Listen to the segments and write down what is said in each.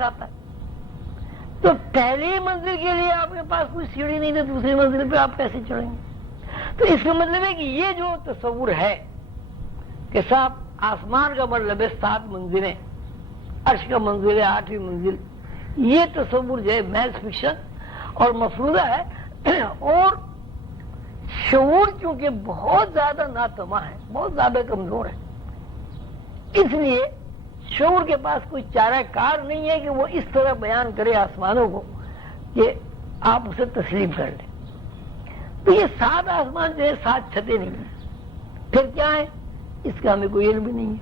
آتا ہے. تو پہلی منزل کے لیے آپ کے پاس کوئی سیڑھی نہیں تو دوسری منزل پہ آپ کیسے چڑھیں گے؟ تو اس کا مطلب ہے کہ یہ جو تصور ہے کہ صاحب آسمان کا مطلب ہے 7 منزلیں، عرش کا منزل ہے 8ویں منزل، یہ تصور جو ہے محض فکشن اور مفروضہ ہے. اور شعور چونکہ بہت زیادہ ناتما ہے، بہت زیادہ کمزور ہے، اس لیے شعور کے پاس کوئی چارہ کار نہیں ہے کہ وہ اس طرح بیان کرے آسمانوں کو کہ آپ اسے تسلیم کر لیں. تو یہ 7 آسمان جو ہے 7 چھتیں نہیں ہیں. پھر کیا ہے؟ اس کا ہمیں کوئی علم نہیں ہے.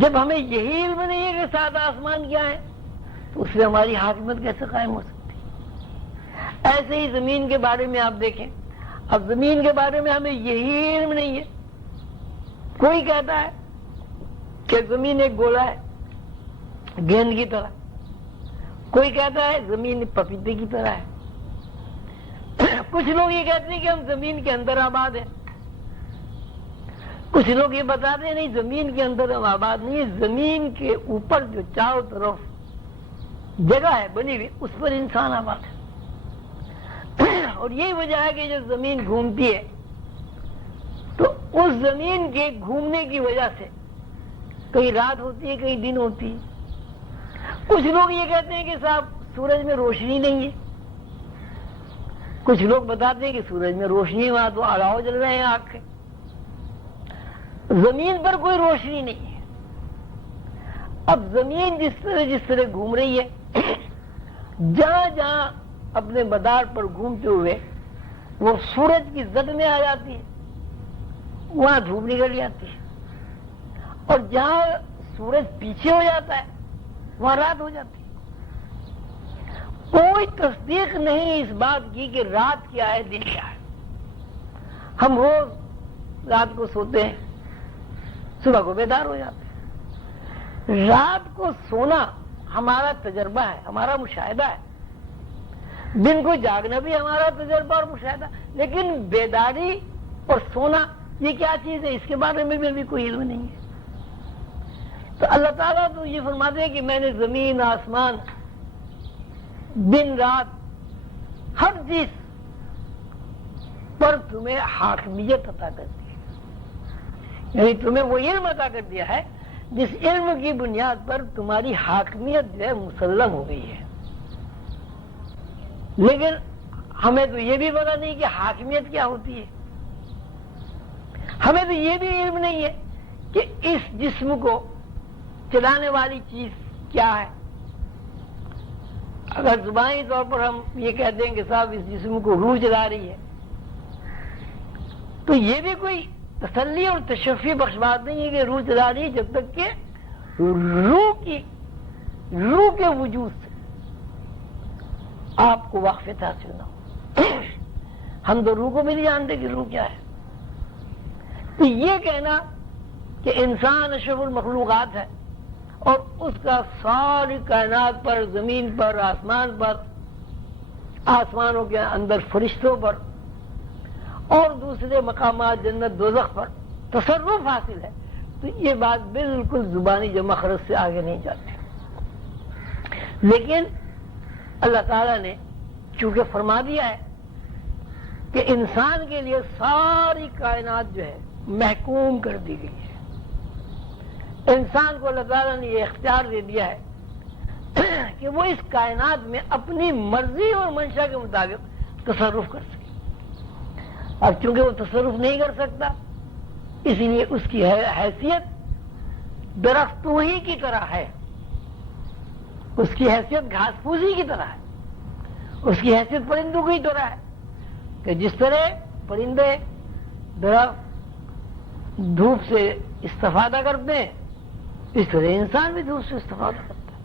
جب ہمیں یہی علم نہیں ہے کہ 7 آسمان کیا ہے تو اس سے ہماری حاکمیت کیسے قائم ہو سکتی ہے؟ ایسے ہی زمین کے بارے میں آپ دیکھیں. اب زمین کے بارے میں ہمیں یہی علم نہیں ہے. کوئی کہتا ہے کہ زمین ایک گولا ہے گیند کی طرح، کوئی کہتا ہے زمین پپیتے کی طرح ہے. کچھ لوگ یہ کہتے ہیں کہ ہم زمین کے اندر آباد ہیں، کچھ لوگ یہ بتاتے ہیں نہیں زمین کے اندر ہم آباد نہیں ہے، زمین کے اوپر جو چاروں طرف جگہ ہے بنی ہوئی اس پر انسان آباد ہے. اور یہی وجہ ہے کہ جب زمین گھومتی ہے تو اس زمین کے گھومنے کی وجہ سے کہیں رات ہوتی ہے کہیں دن ہوتی ہے. کچھ لوگ یہ کہتے ہیں کہ صاحب سورج میں روشنی نہیں ہے، کچھ لوگ بتاتے ہیں کہ سورج میں روشنی ہے، وہاں تو الاؤ جل رہے ہیں آگ کے. زمین پر کوئی روشنی نہیں ہے. اب زمین جس طرح گھوم رہی ہے، جہاں جہاں اپنے مدار پر گھومتے ہوئے وہ سورج کی زد میں آ جاتی ہے وہاں دھوپ نکل جاتی ہے، اور جہاں سورج پیچھے ہو جاتا ہے وہاں رات ہو جاتی ہے. کوئی تصدیق نہیں اس بات کی کہ رات کیا ہے دن کیا ہے. ہم روز رات کو سوتے ہیں، صبح کو بیدار ہو جاتے ہیں. رات کو سونا ہمارا تجربہ ہے، ہمارا مشاہدہ ہے. دن کو جاگنا بھی ہمارا تجربہ اور مشاہدہ. لیکن بیداری اور سونا یہ کیا چیز ہے، اس کے بارے میں بھی ابھی کوئی علم نہیں ہے. تو اللہ تعالیٰ تو یہ فرماتے ہیں کہ میں نے زمین آسمان دن رات ہر چیز پر تمہیں حاکمیت عطا کر دی ہے. یعنی تمہیں وہ علم عطا کر دیا ہے جس علم کی بنیاد پر تمہاری حاکمیت جو ہے مسلم ہو گئی ہے. لیکن ہمیں تو یہ بھی پتا نہیں کہ حاکمیت کیا ہوتی ہے. ہمیں تو یہ بھی علم نہیں ہے کہ اس جسم کو چلانے والی چیز کیا ہے. اگر زبانی طور پر ہم یہ کہتے ہیں کہ صاحب اس جسم کو روح چلا رہی ہے تو یہ بھی کوئی تسلی اور تشفی بخش بات نہیں ہے کہ روح چلا رہی ہے جب تک کہ روح کے وجود سے آپ کو واقفیت حاصل نہ ہو. ہم تو روح کو بھی نہیں جانتے کہ روح کیا ہے. تو یہ کہنا کہ انسان اشرف المخلوقات ہے اور اس کا ساری کائنات پر، زمین پر، آسمان پر، آسمانوں کے اندر فرشتوں پر اور دوسرے مقامات جنت دوزخ پر تصرف حاصل ہے، تو یہ بات بالکل زبانی مخرج سے آگے نہیں جاتی. لیکن اللہ تعالیٰ نے چونکہ فرما دیا ہے کہ انسان کے لیے ساری کائنات جو ہے محکوم کر دی گئی ہے. انسان کو اللہ تعالیٰ نے یہ اختیار دے دیا ہے کہ وہ اس کائنات میں اپنی مرضی اور منشا کے مطابق تصرف کر سکے. اب چونکہ وہ تصرف نہیں کر سکتا اس لیے اس کی حیثیت درختوں ہی کی طرح ہے، اس کی حیثیت گھاس پھوسی کی طرح ہے، اس کی حیثیت پرندوں کی طرح ہے کہ جس طرح پرندے درخت دھوپ سے استفادہ کرتے ہیں اس طرح انسان بھی دھوپ سے استفادہ کرتا ہے.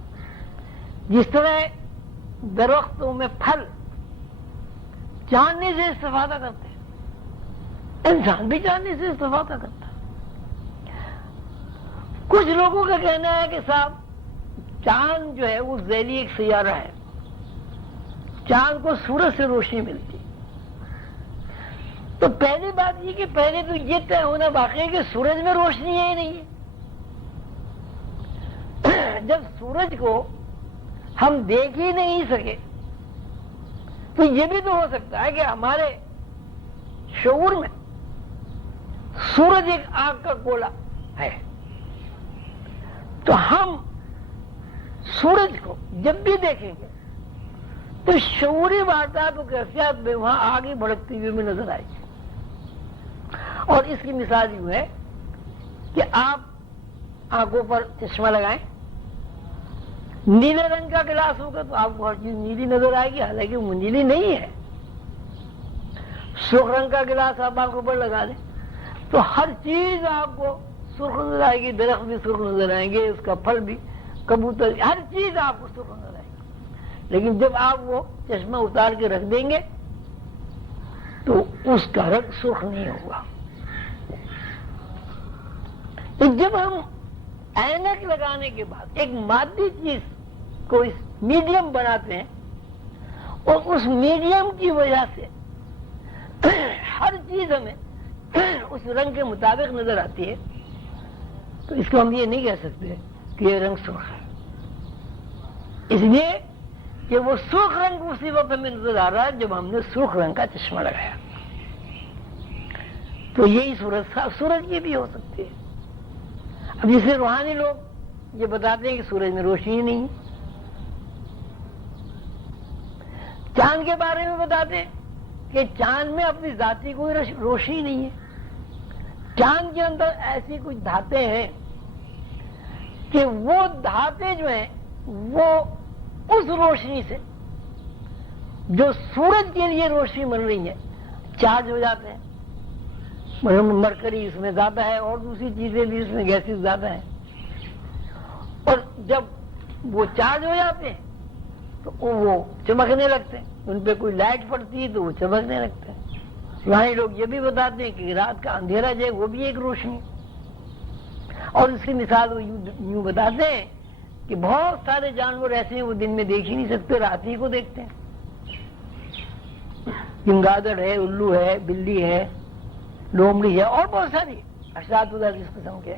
جس طرح درختوں میں پھل چاندنی سے استفادہ کرتے ہیں انسان بھی چاندنی سے استفادہ کرتا ہے. کچھ لوگوں کا کہنا ہے کہ صاحب چاند جو ہے وہ ذیلی ایک سیارہ ہے، چاند کو سورج سے روشنی ملتی. تو پہلی بات یہ کہ پہلے تو یہ طے ہونا باقی ہے کہ سورج میں روشنی ہے ہی نہیں ہے. جب سورج کو ہم دیکھ ہی نہیں سکے، تو یہ بھی تو ہو سکتا ہے کہ ہمارے شعور میں سورج ایک آگ کا گولا ہے، تو ہم سورج کو جب بھی دیکھیں گے تو شعوری واردات و کیفیات میں وہاں آگ ہی بھڑکتی ہوئی میں نظر آئے گی۔ اور اس کی مثال یوں ہے کہ آپ آنکھوں پر چشمہ لگائیں، نیلے رنگ کا گلاس ہوگا تو آپ کو ہر چیز نیلی نظر آئے گی، حالانکہ وہ نیلی نہیں ہے۔ سرخ رنگ کا گلاس آپ آنکھوں پر لگا دیں تو ہر چیز آپ کو سرخ نظر آئے گی، درخت بھی سرخ نظر آئیں گے، اس کا پھل بھی، کبوتر، ہر چیز آپ کو سرخ نظر آئے گی۔ لیکن جب آپ وہ چشمہ اتار کے رکھ دیں گے تو اس کا رنگ سرخ نہیں ہوگا۔ تو جب ہم اینک لگانے کے بعد ایک مادی چیز کو اس میڈیم بناتے ہیں اور اس میڈیم کی وجہ سے ہر چیز ہمیں اس رنگ کے مطابق نظر آتی ہے، تو اس کو ہم یہ نہیں کہہ سکتے کہ یہ رنگ سرخ ہے، اس لیے کہ وہ سرخ رنگ اسی وقت ہمیں نظر آ رہا ہے جب ہم نے سرخ رنگ کا چشمہ لگایا۔ تو یہی سورج یہ بھی ہو سکتی ہے۔ اب جسے روحانی لوگ یہ بتاتے ہیں کہ سورج میں روشنی نہیں ہے، چاند کے بارے میں بتاتے ہیں کہ چاند میں اپنی ذاتی کوئی روشنی نہیں ہے، چاند کے اندر ایسی کچھ دھاتیں ہیں کہ وہ دھاتیں جو ہیں وہ اس روشنی سے جو سورج کے لیے روشنی بن رہی ہے چارج ہو جاتے ہیں۔ مرکری اس میں زیادہ ہے اور دوسری چیزیں بھی اس میں گیسز زیادہ ہیں، اور جب وہ چارج ہو جاتے ہیں تو وہ چمکنے لگتے ہیں، ان پہ کوئی لائٹ پڑتی ہے تو وہ چمکنے لگتے ہیں۔ وہاں لوگ یہ بھی بتاتے ہیں کہ رات کا اندھیرا جو ہے وہ بھی ایک روشنی، اور اس کی مثال وہ یوں بتاتے ہیں کہ بہت سارے جانور ایسے ہیں وہ دن میں دیکھ ہی نہیں سکتے، رات ہی کو دیکھتے ہیں۔ چمگادڑ ہے، الو ہے، بلی ہے، لومڑی ہے، اور بہت ساری اشرات ادھر اس قسم کے۔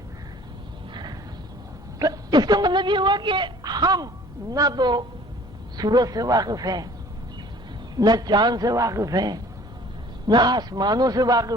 تو اس کا مطلب یہ ہوا کہ ہم نہ تو سورج سے واقف ہیں، نہ چاند سے واقف ہیں، نہ آسمانوں سے واقف